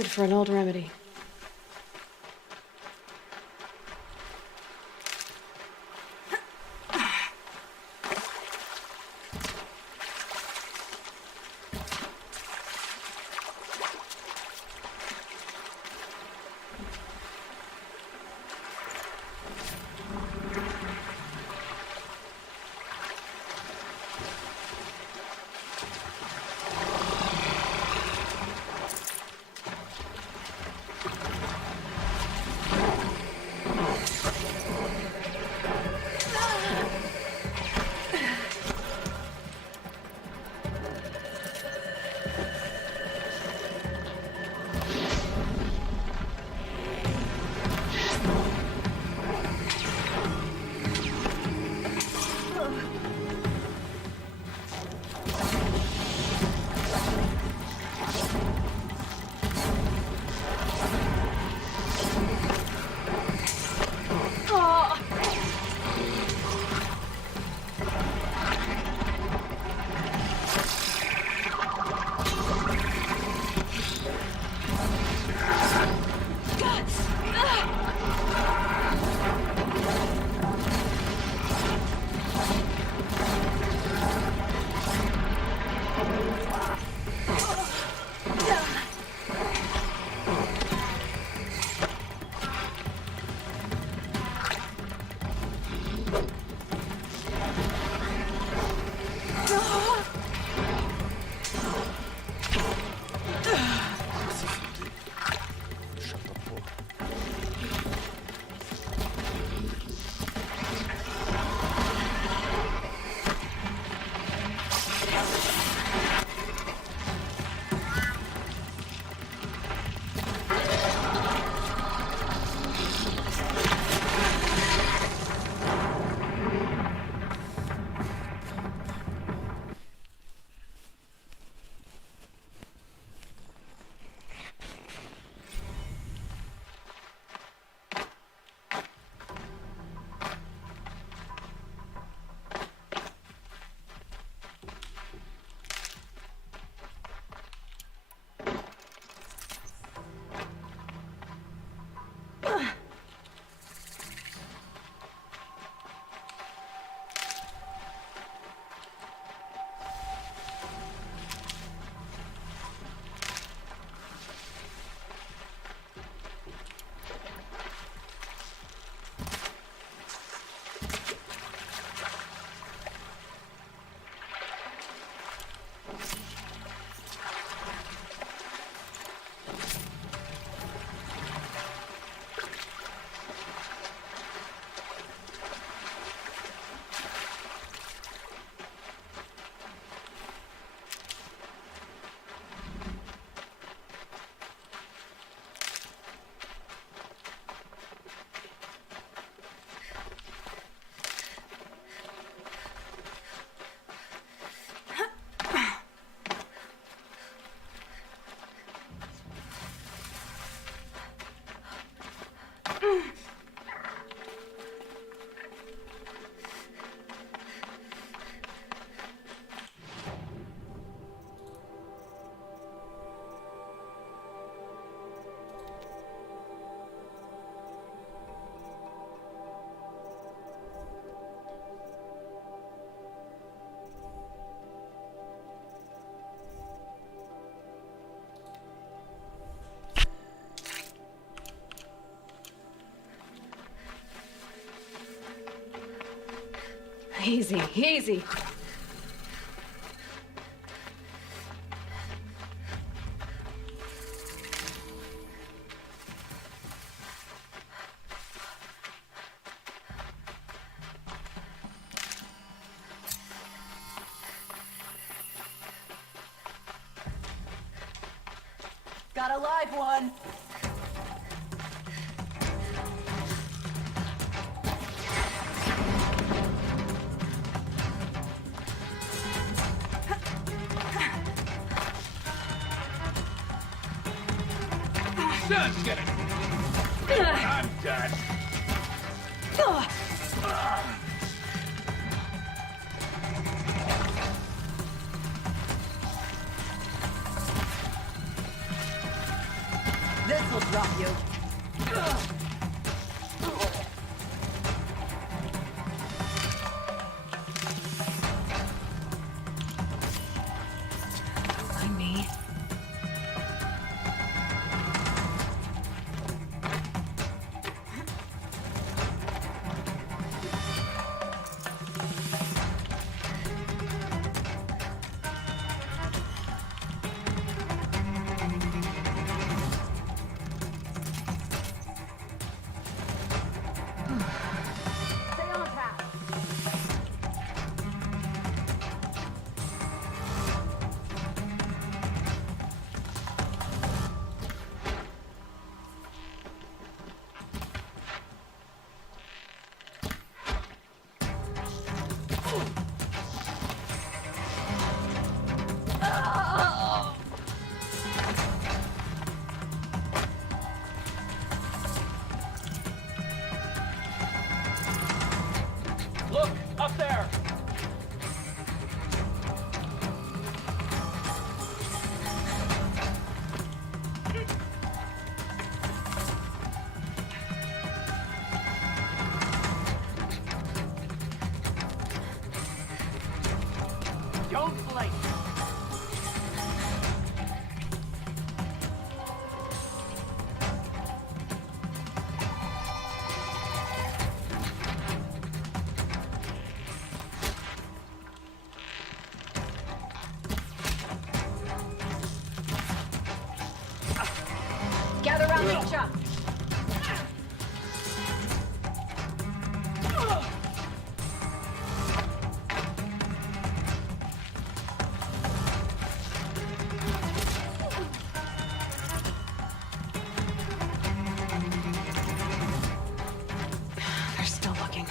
Good for an old remedy. Easy, easy. Got a live one. Done, get it. I'm done. This'll drop you. Find me. Stay on task. Look, up there! Don't blink! Gather around me, Chuck. They're still looking.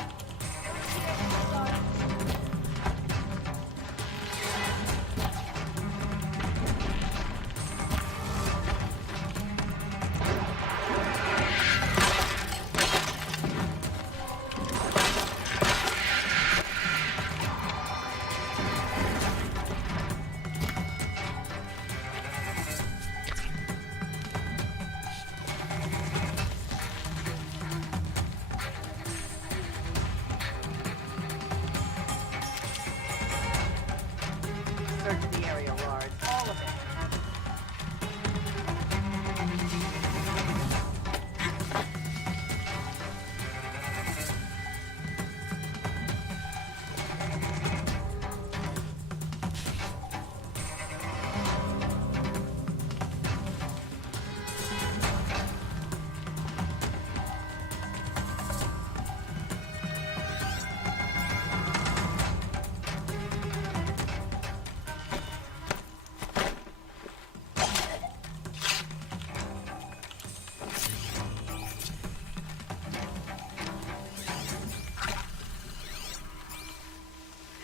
Search the area, Lard. All of it.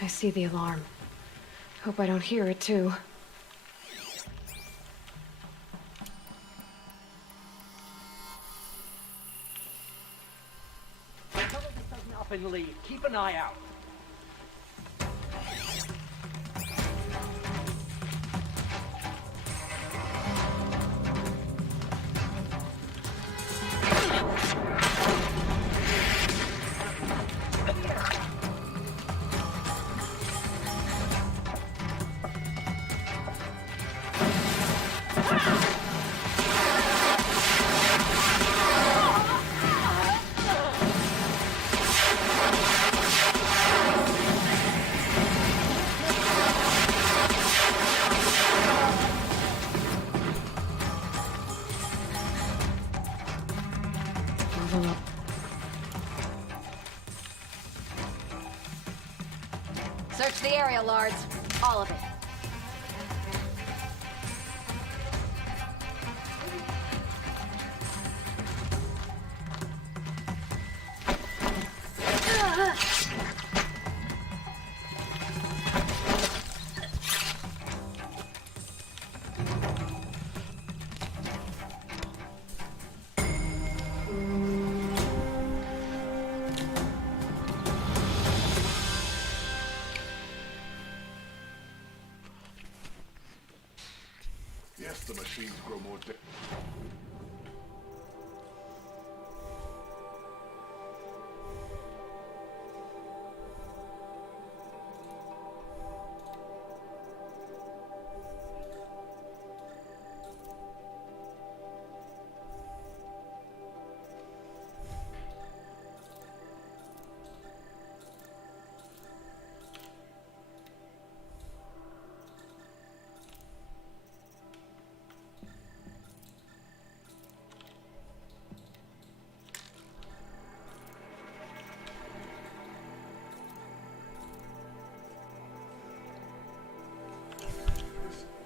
I see the alarm. Hope I don't hear it too. Tell them this doesn't up and leave. Keep an eye out. Moving up. Search the area, Lards. All of it. Yes, the machines grow more.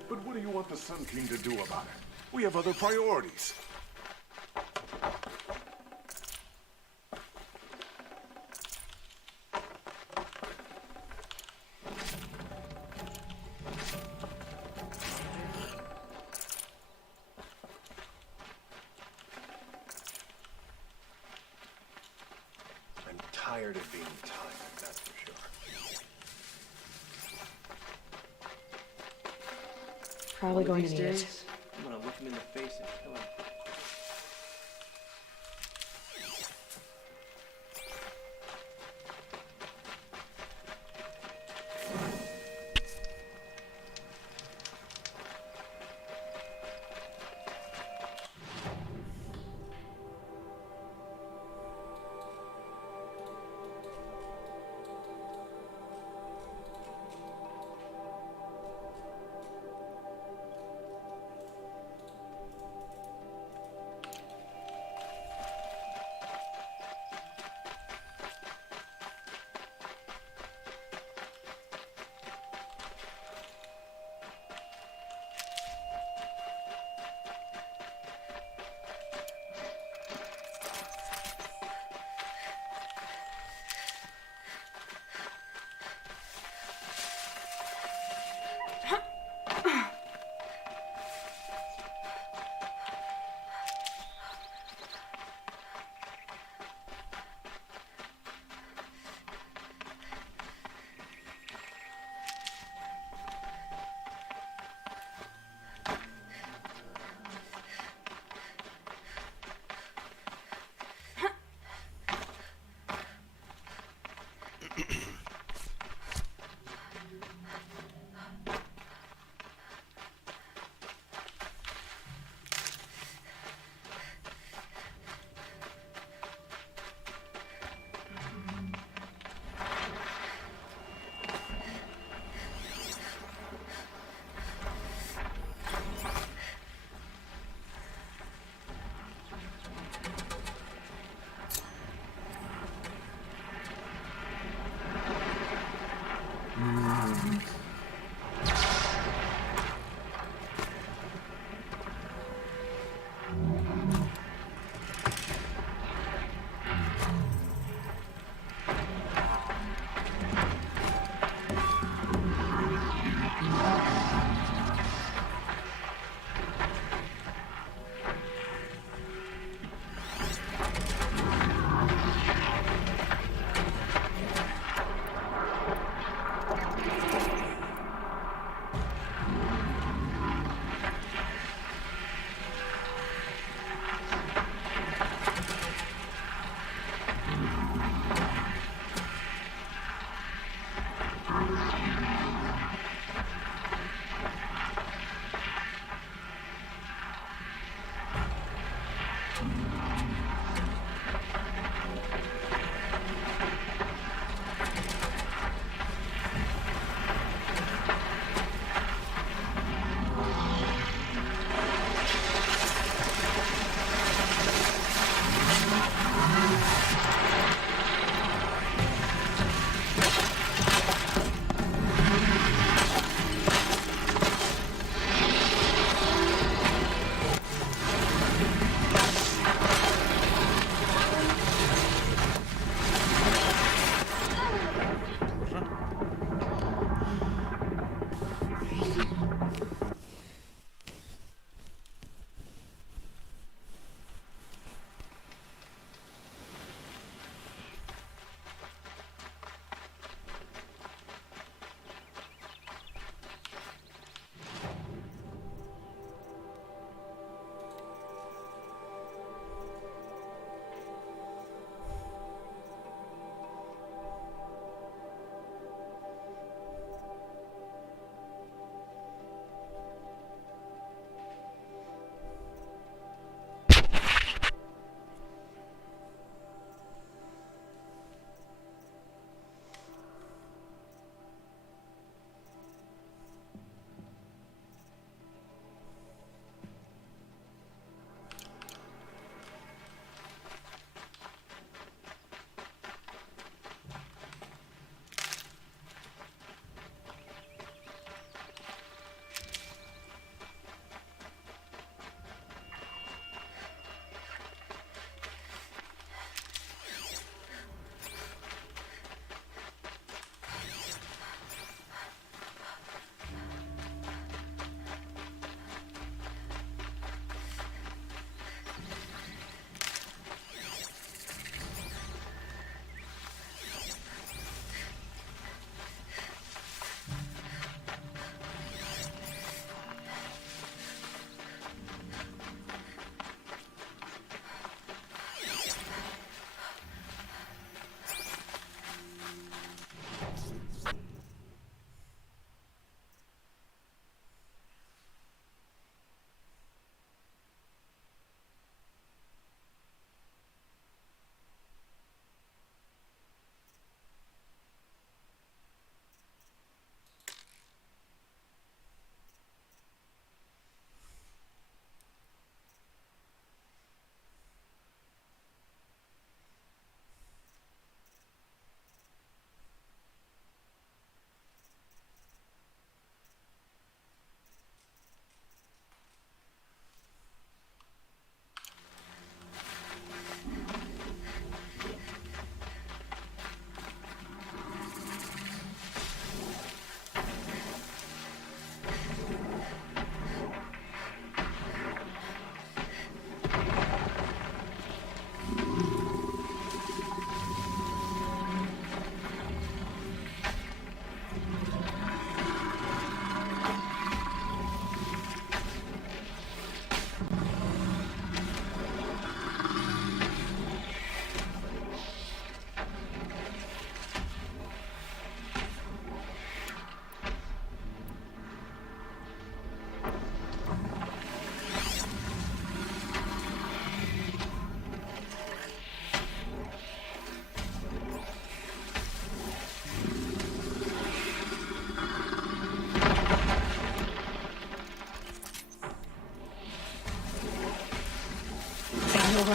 But what do you want the Sun Team to do about it? We have other priorities. I'm tired of being tired, that's for sure. Probably going to These need it. days, I'm gonna look him in the face and kill him.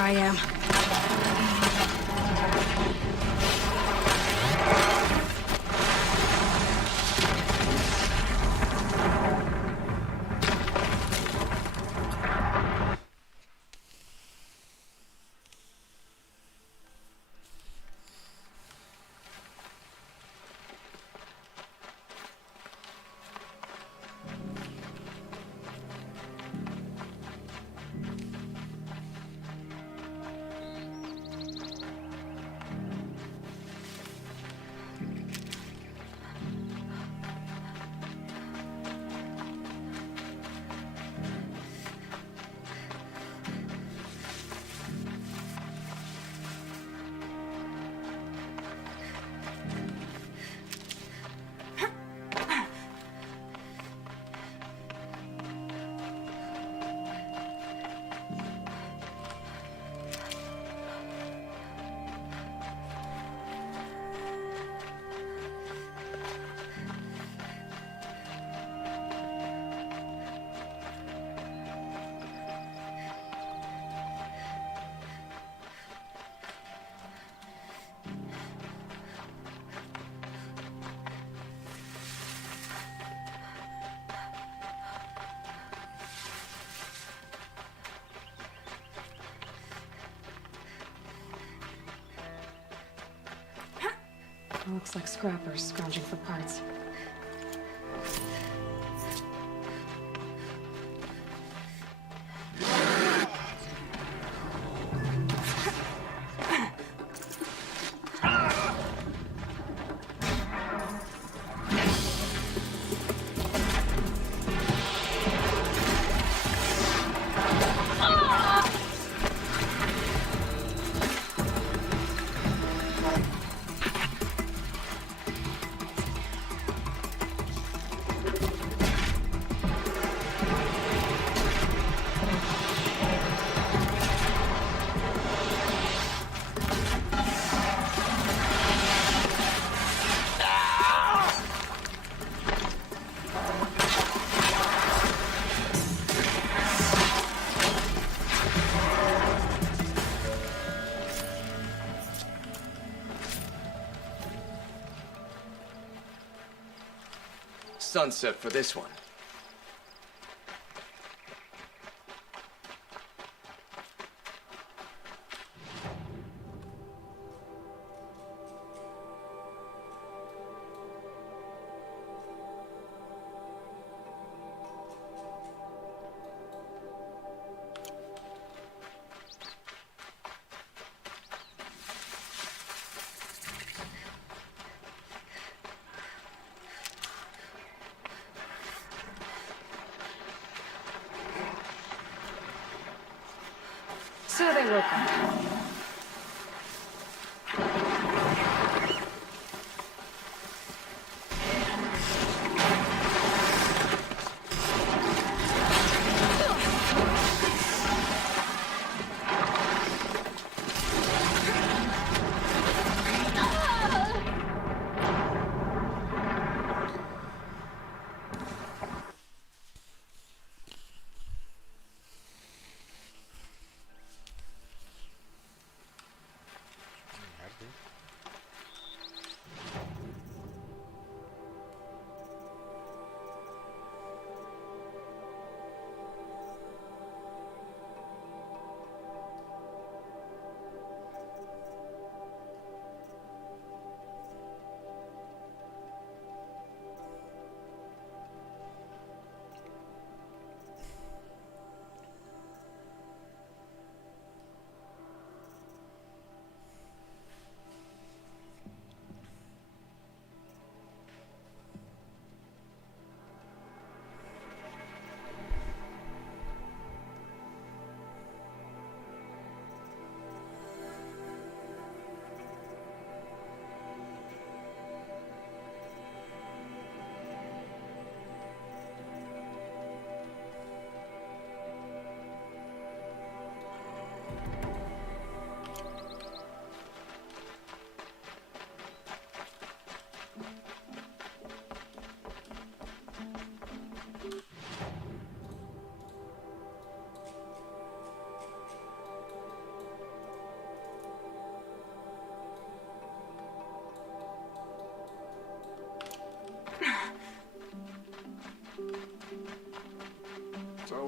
I am. Looks like scrappers scrounging for parts. Sunset for this one. So they woke up.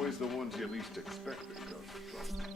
always the ones you least expect that cause the trouble.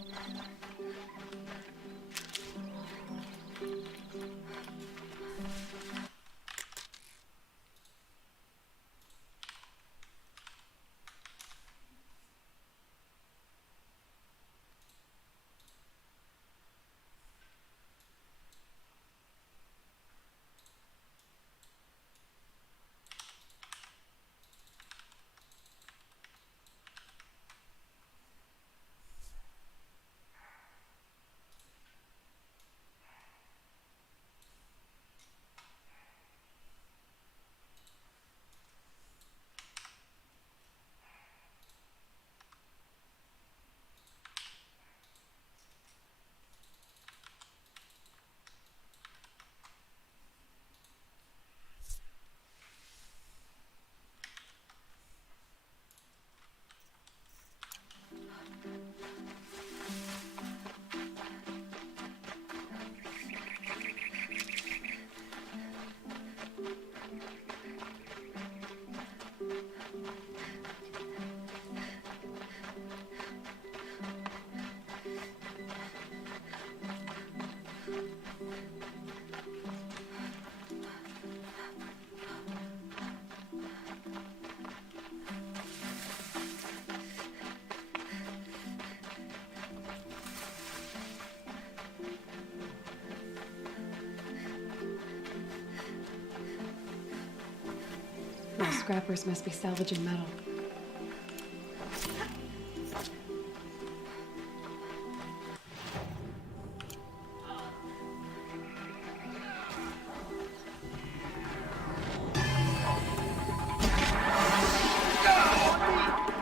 Those scrappers must be salvaging metal.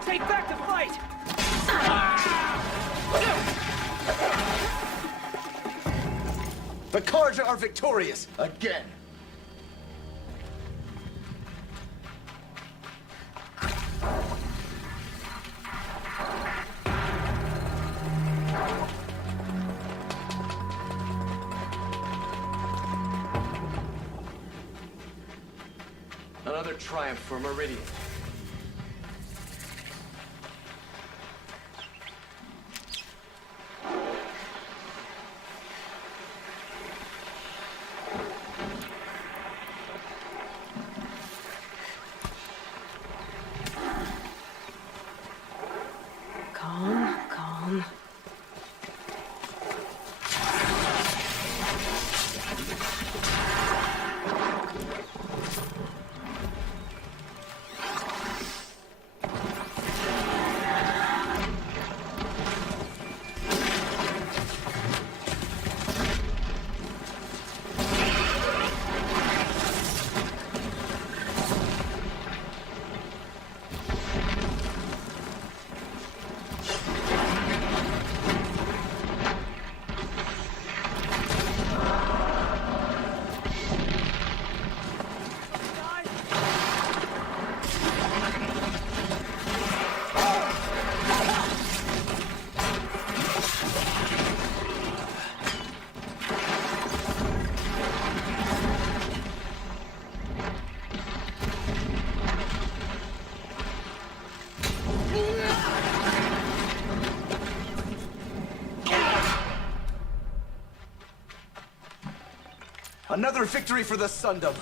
Take back the fight! The Carja are victorious again. Another triumph for Meridian. Calm, calm. Another victory for the Sundom.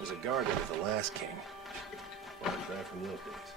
Was a guardian of the last king. Far cry from those days.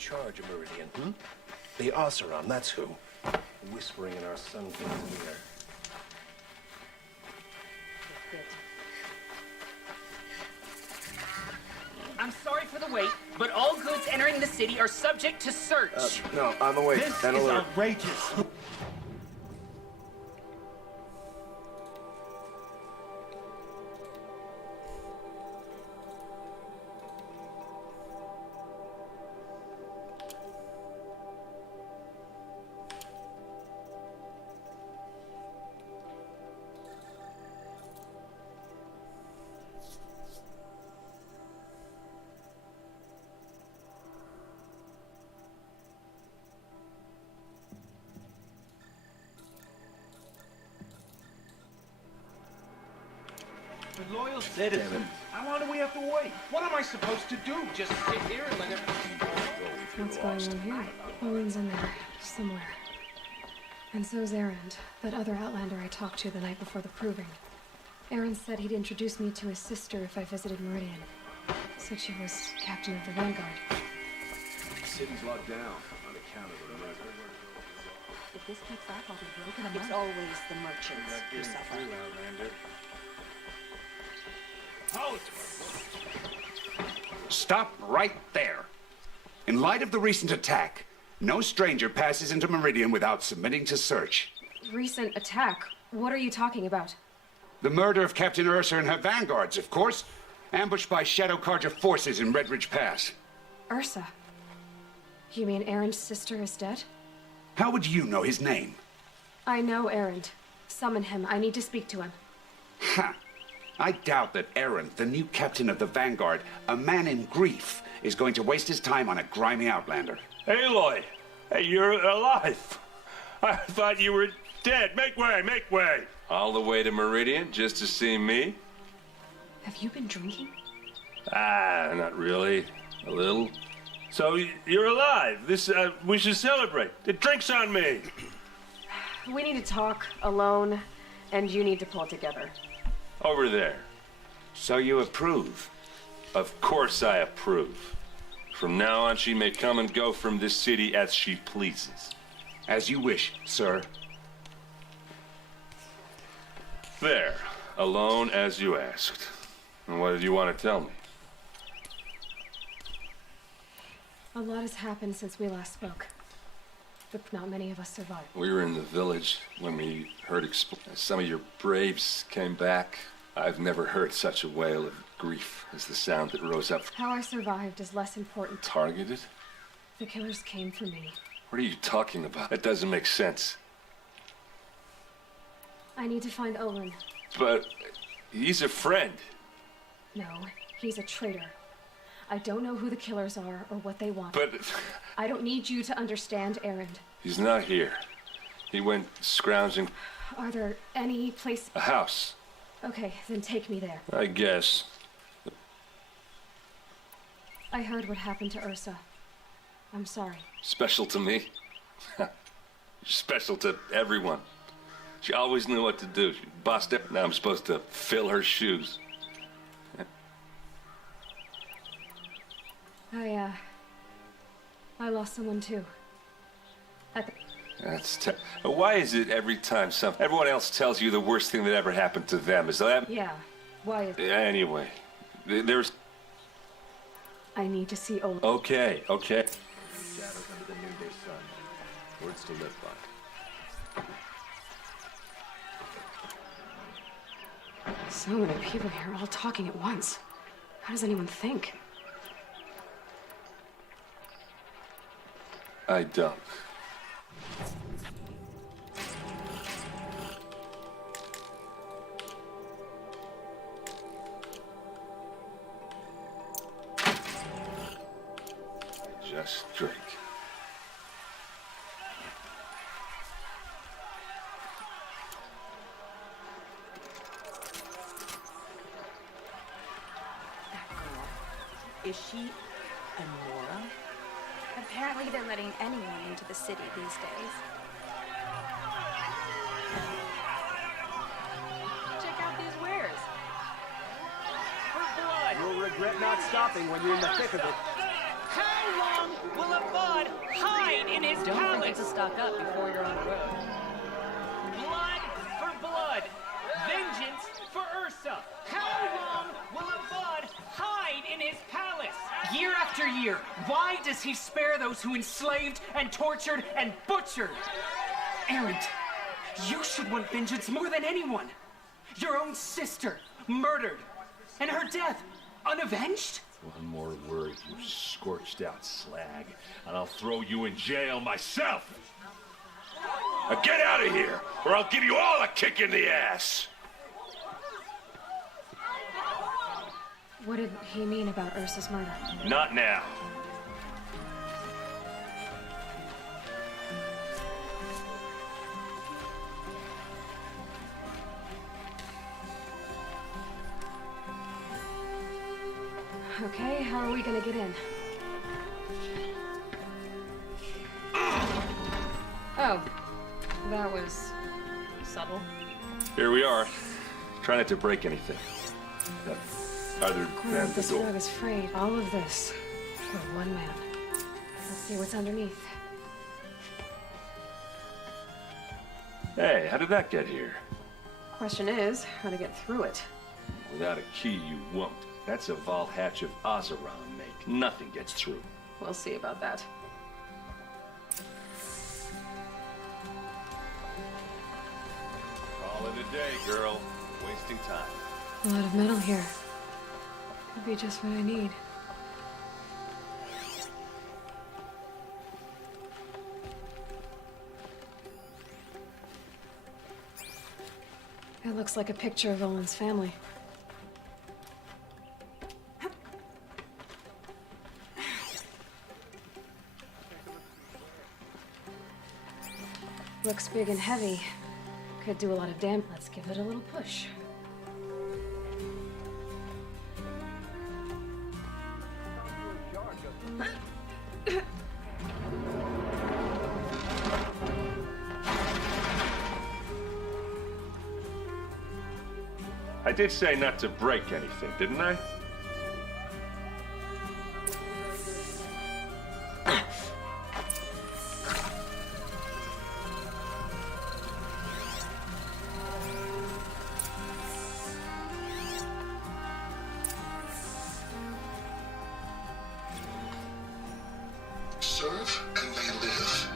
charge of Meridian, hmm? The Oseram, that's who. Whispering in our Sun King's ear. I'm sorry for the wait, but all goods entering the city are subject to search. No, on the way. This An is alert. outrageous. We're loyal citizens. How long do we have to wait? What am I supposed to do? Just sit here and let everything go? What's going on here? Owen's in there, somewhere. And so's Erend, that other Outlander I talked to the night before the proving. Erend said he'd introduce me to his sister if I visited Meridian. Said she was captain of the Vanguard. The city's locked down on account of the murder. If this keeps up, I'll be broken among. It's always the merchants who suffer. Halt! Stop right there. In light of the recent attack, no stranger passes into Meridian without submitting to search. Recent attack? What are you talking about? The murder of Captain Ursa and her vanguards, of course. Ambushed by Shadow Carja forces in Red Ridge Pass. Ursa? You mean Erend's sister is dead? How would you know his name? I know Erend. Summon him. I need to speak to him. Ha! I doubt that Erend, the new captain of the Vanguard, a man in grief, is going to waste his time on a grimy outlander. Aloy! Hey, you're alive! I thought you were dead. Make way, make way! All the way to Meridian just to see me? Have you been drinking? Ah, not really. A little. So, you're alive. We should celebrate. The drink's on me. We need to talk alone, and you need to pull it together. Over there. So you approve? Of course I approve. From now on, she may come and go from this city as she pleases. As you wish, sir. There. Alone as you asked. And what did you want to tell me? A lot has happened since we last spoke. But not many of us survived. We were in the village when we heard some of your braves came back. I've never heard such a wail of grief as the sound that rose up. How I survived is less important. Targeted? The killers came for me. What are you talking about? That doesn't make sense. I need to find Olin. But he's a friend. No, he's a traitor. I don't know who the killers are or what they want. But I don't need you to understand Erend. he's not here. He went scrounging. Are there any place... A house, Okay, then take me there. I guess. I heard what happened to Ursa. I'm sorry. Special to me? Special to everyone. She always knew what to do. She bossed it. Now I'm supposed to fill her shoes. I lost someone too. Why is it every time everyone else tells you the worst thing that ever happened to them? Is that... Yeah, why is... Anyway, there's... I need to see Olin. Okay. Shadows under the noonday sun. Words to live by. So many people here, all talking at once. How does anyone think? I don't. I just drink. Is she a Nora? Apparently they're letting anyone into the city these days. Check out these wares. You'll regret not stopping when you're in the thick of it. How long will a bud hide in his Don't palace? forget to stock up before you're on the road. Blood for blood. Vengeance for Ursa. How long will a bud hide in his palace? Year after year, why does he spare those who enslaved and tortured and butchered? Erend, you should want vengeance more than anyone. Your own sister, murdered, and her death, unavenged? One more word, you scorched out slag, and I'll throw you in jail myself! Now get out of here, or I'll give you all a kick in the ass! What did he mean about Ursa's murder? Not now. Okay, how are we gonna get in? Oh, that was subtle. Here we are. Try not to break anything. Other Corner than of the this door. rug is frayed. All of this for one man. Let's see what's underneath. Hey, how did that get here? Question is, how to get through it. Without a key, you won't. That's a vault hatch of Oseram make. Nothing gets through. We'll see about that. Call it a day, girl. Wasting time. A lot of metal here. Could be just what I need. It looks like a picture of Olin's family. Looks big and heavy. Could do a lot of damage. Let's give it a little push. I did say not to break anything, didn't I? Serve and they live.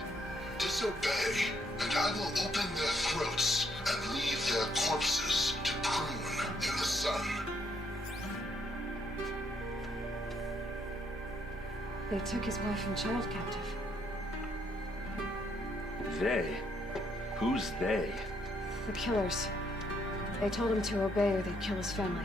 Disobey, and I will open their throats and leave their corpses to prune in the sun. They took his wife and child captive. They? Who's they? The killers. They told him to obey or they'd kill his family.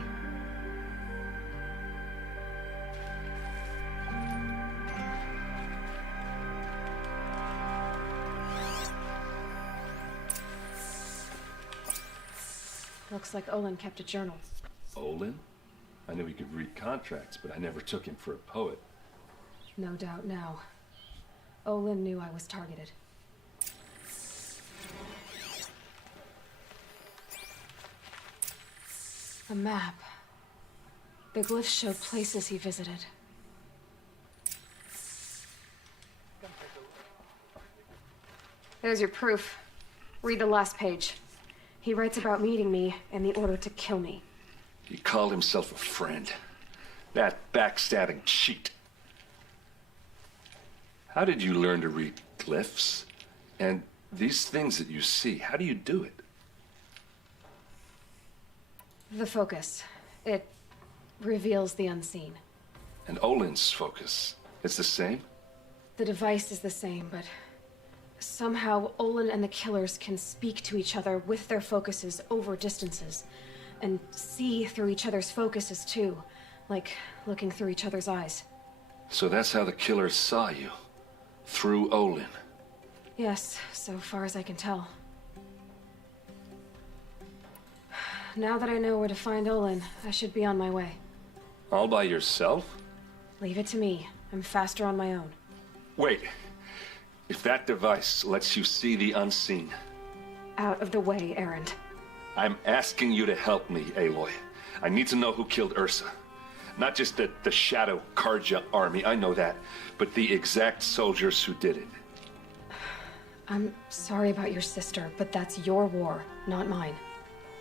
Looks like Olin kept a journal. Olin? I knew he could read contracts, but I never took him for a poet. No doubt now. Olin knew I was targeted. A map. The glyphs show places he visited. There's your proof. Read the last page. He writes about meeting me and the order to kill me. He called himself a friend. That backstabbing cheat. How did you learn to read glyphs? And these things that you see, how do you do it? The focus. It reveals the unseen. And Olin's focus, it's the same? The device is the same, but somehow Olin and the killers can speak to each other with their focuses over distances, and see through each other's focuses too, like looking through each other's eyes. So that's how the killers saw you? Through Olin? Yes, so far as I can tell. Now that I know where to find Olin, I should be on my way. All by yourself? Leave it to me. I'm faster on my own. Wait. If that device lets you see the unseen... Out of the way, Erend. I'm asking you to help me, Aloy. I need to know who killed Ursa. Not just the Shadow Karja army, I know that, but the exact soldiers who did it. I'm sorry about your sister, but that's your war, not mine.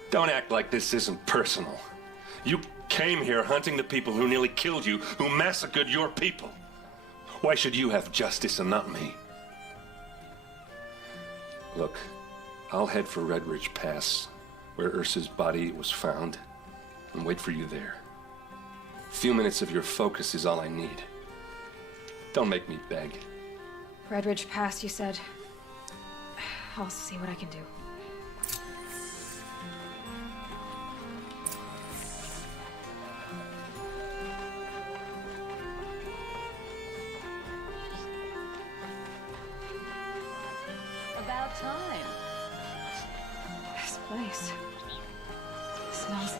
Don't act like this isn't personal. You came here hunting the people who nearly killed you, who massacred your people. Why should you have justice and not me? Look, I'll head for Red Ridge Pass, where Ursa's body was found, and wait for you there. A few minutes of your focus is all I need. Don't make me beg. Red Ridge Pass, you said. I'll see what I can do. About time. This place smells.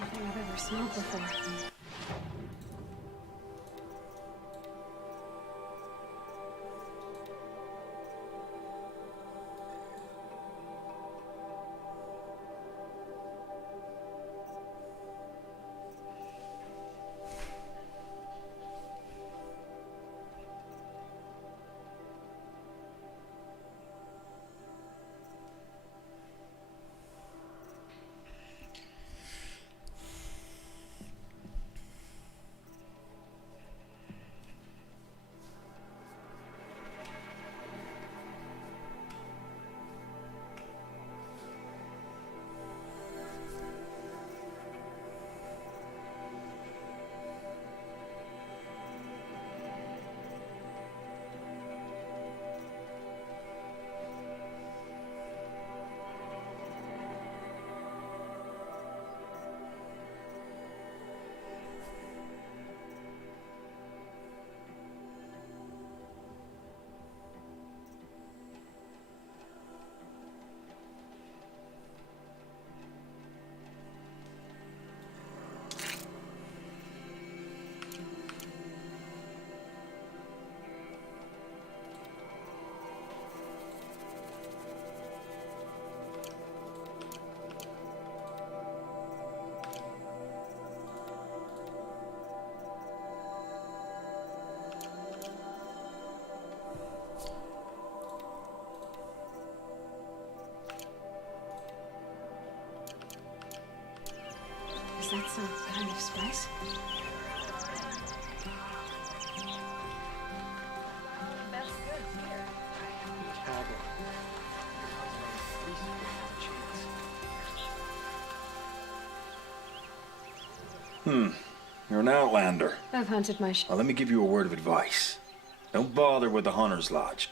Nothing I've ever smelled before. Is that some kind of spice? That's good here. You're an outlander. I've hunted my Well, let me give you a word of advice. Don't bother with the Hunter's Lodge.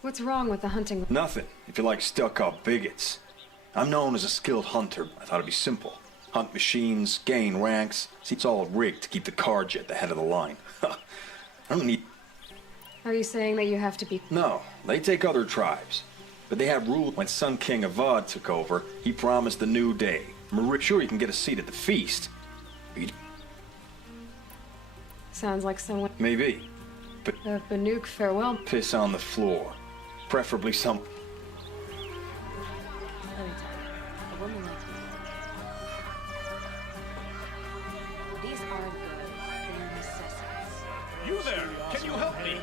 What's wrong with the hunting? Nothing, if you like stuck-up bigots. I'm known as a skilled hunter. I thought it'd be simple. Hunt machines, gain ranks. See, it's all rigged to keep the Karja at the head of the line. I don't need... Are you saying that you have to be... No, they take other tribes. But they have rule. When Sun King Avad took over, he promised a new day. Sure, you can get a seat at the feast. Sounds like someone... Maybe. But... A Banuk farewell... Piss on the floor. Preferably some... A woman like you. These are good. They're necessities. You there! Can you help me?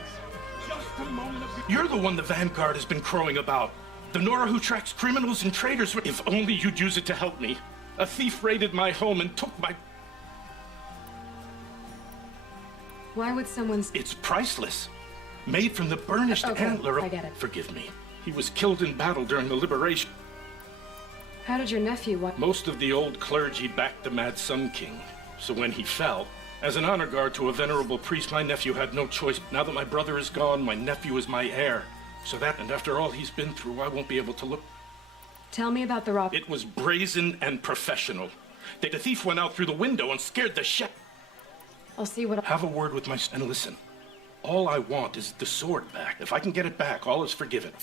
Just a moment of... You're the one the Vanguard has been crowing about. The Nora who tracks criminals and traitors. If only you'd use it to help me. A thief raided my home and took my... Why would someone... It's priceless. Made from the burnished antler of... I get it. Forgive me. He was killed in battle during the liberation. How did your nephew... Most of the old clergy backed the Mad Sun King. So when he fell, as an honor guard to a venerable priest, my nephew had no choice. Now that my brother is gone, my nephew is my heir. So that, and after all he's been through, I won't be able to look... Tell me about the robbery. It was brazen and professional. The thief went out through the window and scared the shit. I'll see what... Have a word with my... And listen, all I want is the sword back. If I can get it back, all is forgiven.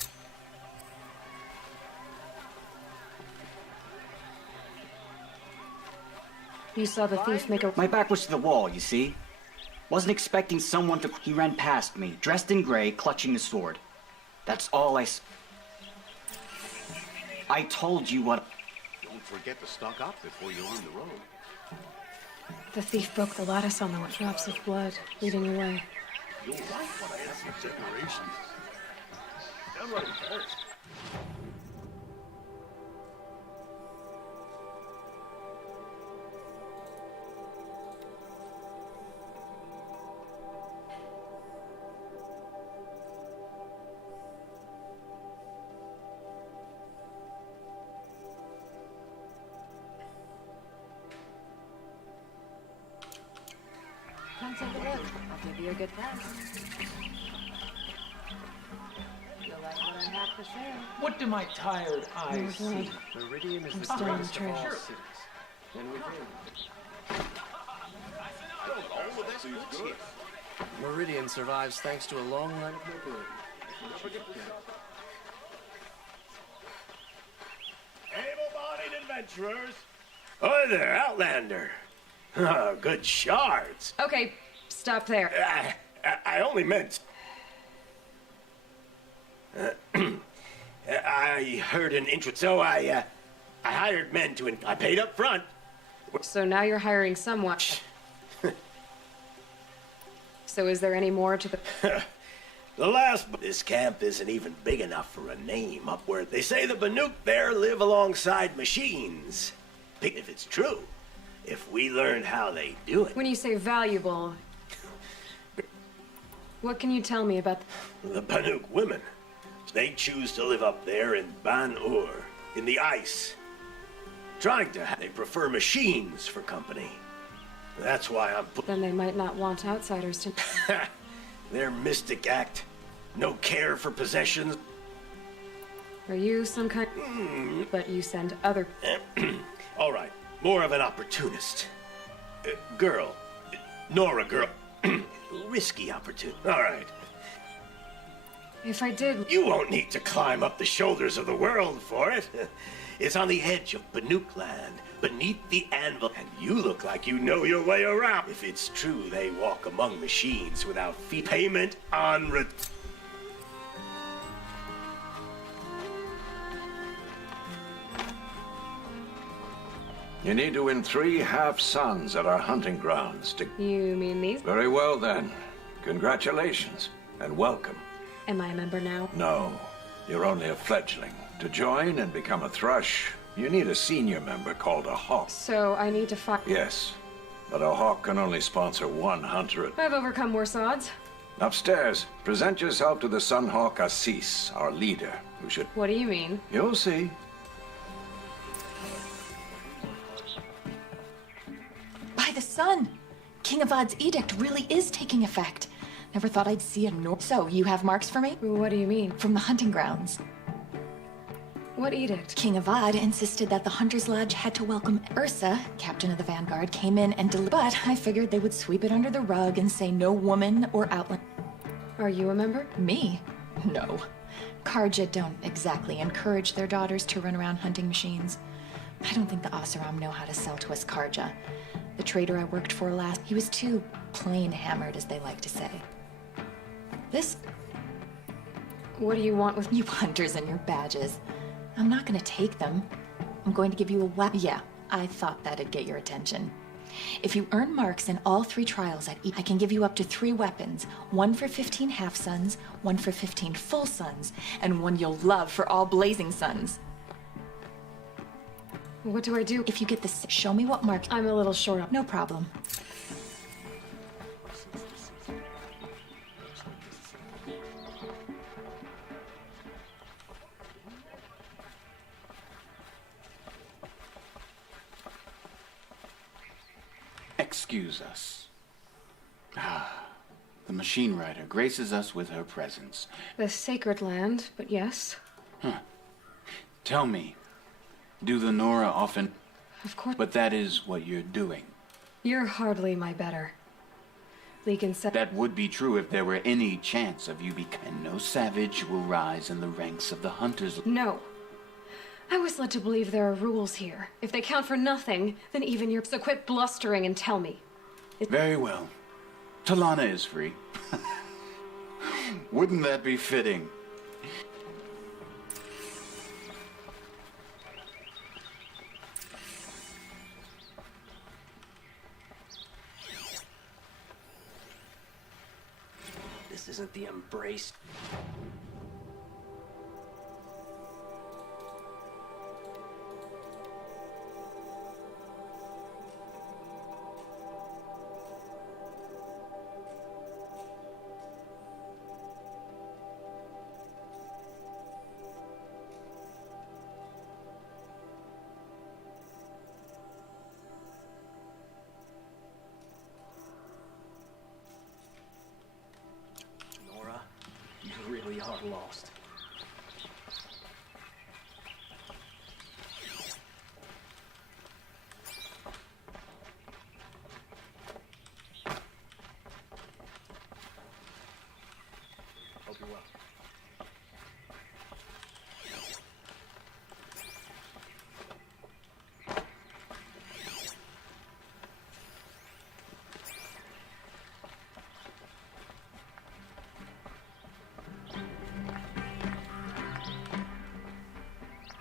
You saw the thief make a... My back was to the wall, you see? Wasn't expecting someone to... He ran past me, dressed in gray, clutching the sword. That's all I told you what... Don't forget to stock up before you're on the road. The thief broke the lattice on the drops of blood, leading away. You'll like what I have for decorations. Downright embarrassed. Come take a look. I'll give you a good price. You'll like what I have for sale. What do my tired eyes see? Meridian is I'm the still in the greatest of all trash. cities. And within. Meridian survives thanks to a long line of nobility. Able-bodied adventurers. Hi there, Outlander. Oh, good shards. Okay, stop there. I only meant... I heard an intro, so I hired men to... I paid up front. So now you're hiring someone. So is there any more to the... The last... This camp isn't even big enough for a name up where they say the Banuk there live alongside machines. If it's true. If we learn how they do it. When you say valuable, what can you tell me about... The Banuk women. They choose to live up there in Ban-Ur, in the ice. They prefer machines for company. That's why I'm... Then they might not want outsiders to... Their mystic act. No care for possessions. Are you some kind... But you send other... All right. More of an opportunist. Girl. Nora girl. Risky opportunity. All right. If I did... You won't need to climb up the shoulders of the world for it. It's on the edge of Banuk land, beneath the anvil, and you look like you know your way around. If it's true they walk among machines without fee payment on You need to win 3 half-suns at our hunting grounds to... You mean these? Very well, then. Congratulations, and welcome. Am I a member now? No, you're only a fledgling. To join and become a thrush, you need a senior member called a hawk. So I need to find... Yes, but a hawk can only sponsor 1 hunter at... I've overcome worse odds. Upstairs, present yourself to the Sunhawk Assis, our leader, who should... What do you mean? You'll see. By the sun! King Avad's edict really is taking effect. Never thought I'd see a So, you have marks for me? What do you mean? From the hunting grounds. What edict? King Avad insisted that the Hunter's Lodge had to welcome Ursa, captain of the Vanguard, came in and but I figured they would sweep it under the rug and say no woman or outland. Are you a member? Me? No. Karja don't exactly encourage their daughters to run around hunting machines. I don't think the Oseram know how to sell to us Karja. The trader I worked for last, he was too plain hammered, as they like to say. This... What do you want with... You hunters and your badges. I'm not gonna take them. I'm going to give you a weapon. Yeah, I thought that'd get your attention. If you earn marks in all 3 trials at each, I can give you up to 3 weapons. 1 for 15 half-suns, 1 for 15 full suns, and 1 you'll love for all blazing suns. What do I do? If you get this, show me what mark... I'm a little short up. No problem. Excuse us. The machine rider graces us with her presence. The sacred land, but yes. Tell me, Do the Nora often? Of course. But that is what you're doing. You're hardly my better. Legan said that would be true if there were any chance of you becoming. No savage will rise in the ranks of the hunters. No. I was led to believe there are rules here. If they count for nothing, then even you're... So quit blustering and tell me. Very well. Talana is free. Wouldn't that be fitting? This isn't the embrace. Really are lost. Hope you're well.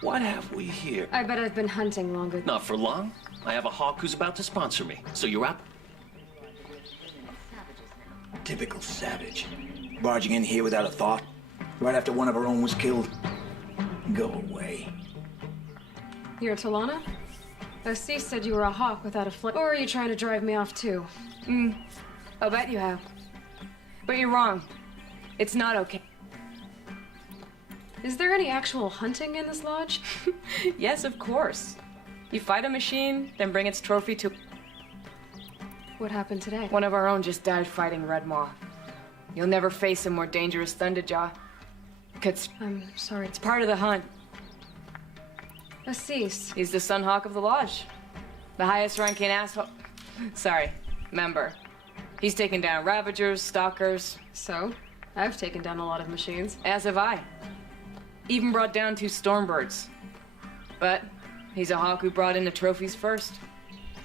What have we here? I bet I've been hunting longer. Not for long. I have a hawk who's about to sponsor me. So you're out? Typical savage. Barging in here without a thought. Right after one of our own was killed. Go away. You're Talana? Assis said you were a hawk without a flip. Or are you trying to drive me off too? I'll bet you have. But you're wrong. It's not okay. Is there any actual hunting in this lodge? Yes, of course. You fight a machine, then bring its trophy to... What happened today? One of our own just died fighting Red Maw. You'll never face a more dangerous Thunderjaw. I'm sorry. It's part of the hunt. Assis. He's the Sunhawk of the lodge. The highest ranking asshole... Sorry, member. He's taken down Ravagers, Stalkers. So? I've taken down a lot of machines. As have I. Even brought down 2 Stormbirds. But he's a hawk who brought in the trophies first.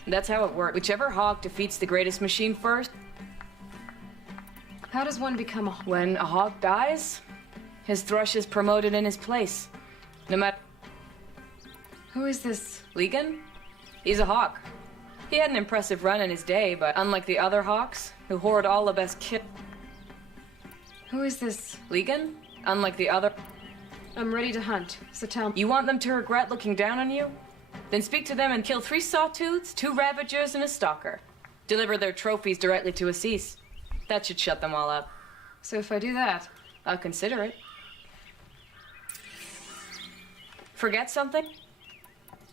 That's how it works. Whichever hawk defeats the greatest machine first. How does one become a... When a hawk dies, his thrush is promoted in his place. No matter... Who is this? Legan? He's a hawk. He had an impressive run in his day, but unlike the other hawks, who hoard all the best kit... Who is this? Legan? Unlike the other... I'm ready to hunt, so tell me. You want them to regret looking down on you? Then speak to them and kill 3 Sawtooths, 2 Ravagers, and a Stalker. Deliver their trophies directly to Assis. That should shut them all up. So if I do that? I'll consider it. Forget something?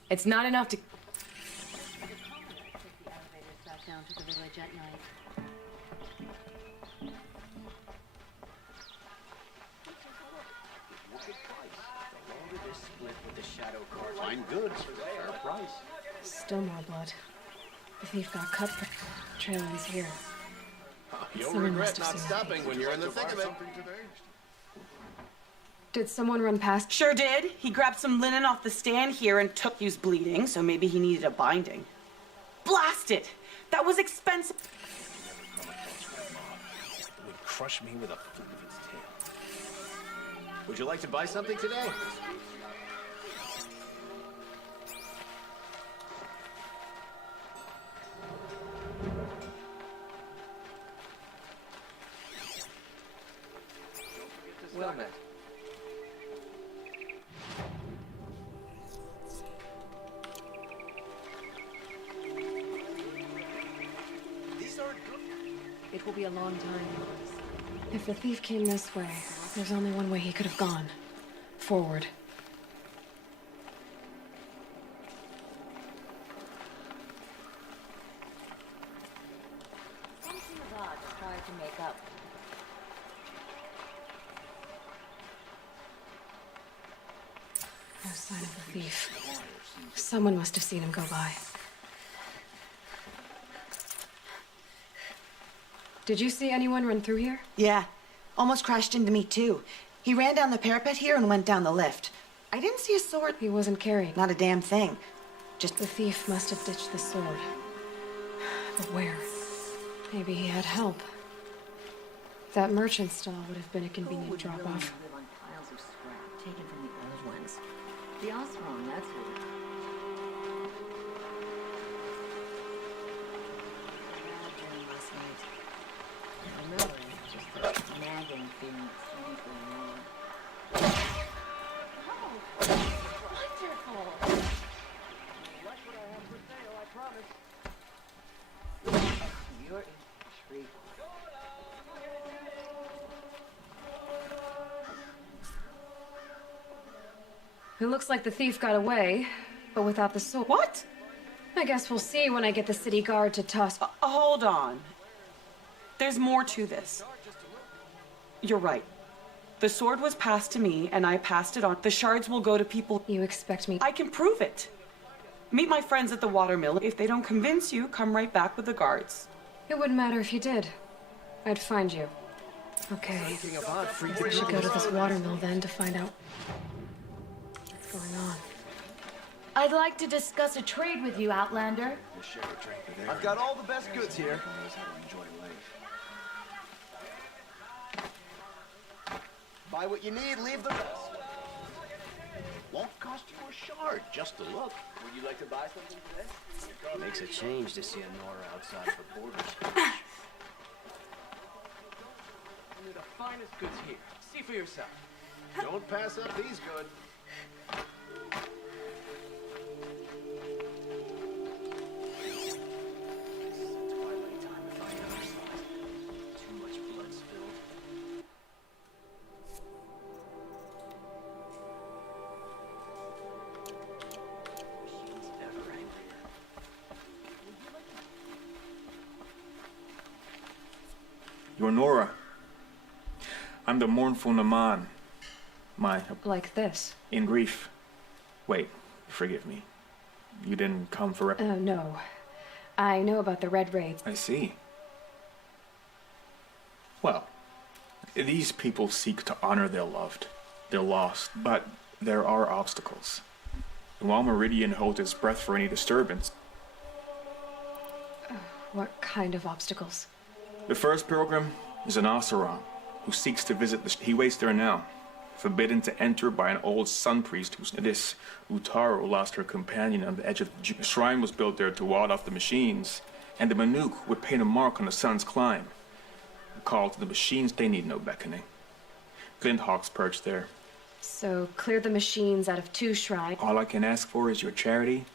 It's not enough to... Down to the village at night. Fine goods for fair price. Still more blood. The thief got cut, but trail ends here. You'll Someone regret must have not seen stopping when you're in the thick of it. Did someone run past? Sure did. He grabbed some linen off the stand here and took. He was bleeding, so maybe he needed a binding. Blast it! That was expensive. It would crush me with a flip of its tail. Would you like to buy something today? Well met. These aren't good. It will be a long time. If the thief came this way, there's only one way he could have gone. Forward. Something of odd tried to make up. No sign of the thief. Someone must have seen him go by. Did you see anyone run through here? Yeah. Almost crashed into me, too. He ran down the parapet here and went down the lift. I didn't see a sword. He wasn't carrying. Not a damn thing. Just the thief must have ditched the sword. But where? Maybe he had help. That merchant stall would have been a convenient drop-off. Live on piles of scrap taken from the old ones. The Osram, that's who. Last night. I remember just a nagging feeling of something going on. Oh, wonderful! Like what I have for sale, I promise. You're in a treat. It looks like the thief got away, but without the sword. What? I guess we'll see when I get the city guard to toss. Hold on. There's more to this. You're right. The sword was passed to me, and I passed it on. The shards will go to people. You expect me? I can prove it. Meet my friends at the watermill. If they don't convince you, come right back with the guards. It wouldn't matter if you did. I'd find you. Okay. We should go to this watermill then to find out what's going on. I'd like to discuss a trade with you, Outlander. I've got all the best goods here. Buy what you need, leave the rest. Won't cost you a shard just to look. Would you like to buy something today? Makes a change to see a Nora outside of the borders. Only the finest goods here. See for yourself. Don't pass up these good. Twilight time if I ever saw it. Too much blood spilled. She's ever angrier. You're Nora. I'm the mournful Naman. Like this? In grief. Wait, forgive me. You didn't come for... No. I know about the Red Raids. I see. Well, these people seek to honor their loved, their lost, but there are obstacles. And while Meridian holds its breath for any disturbance... What kind of obstacles? The first pilgrim is an Oseram who seeks to visit the... He waits there now, forbidden to enter by an old sun priest who's... This Utaru lost her companion on the edge of the... A shrine was built there to ward off the machines, and the Manuk would paint a mark on the sun's climb. A call to the machines, they need no beckoning. Glinthawk's perched there. So, clear the machines out of 2 shrines. All I can ask for is your charity.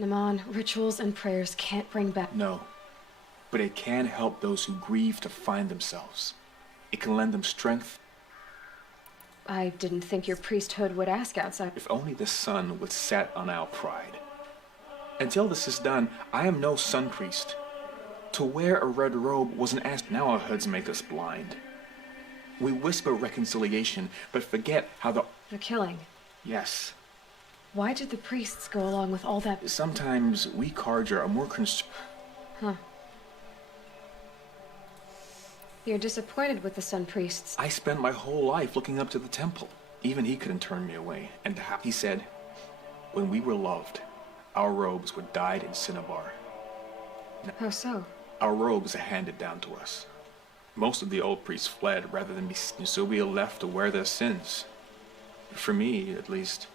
Naman, rituals and prayers can't bring back... No. But it can help those who grieve to find themselves. It can lend them strength. I didn't think your priesthood would ask outside. If only the sun would set on our pride. Until this is done, I am no sun priest. To wear a red robe was an act. Now our hoods make us blind. We whisper reconciliation, but forget how the... The killing. Yes. Why did the priests go along with all that? Sometimes we Karja are more Huh. You're disappointed with the Sun Priests. I spent my whole life looking up to the temple. Even he couldn't turn me away. And he said, when we were loved, our robes were dyed in cinnabar. How so? Our robes are handed down to us. Most of the old priests fled rather than be seen, so we are left to wear their sins. For me, at least.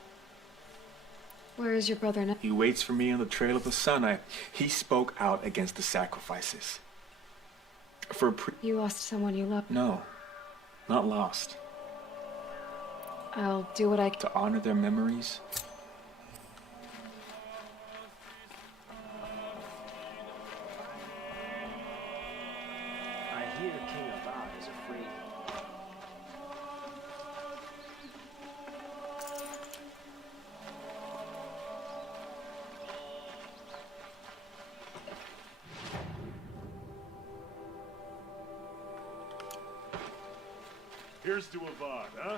Where is your brother now? He waits for me on the trail of the sun. He spoke out against the sacrifices. You lost someone you loved? No, not lost. I'll do what I can. To honor their memories. I hear King Avad is afraid. Here's to Avad, huh?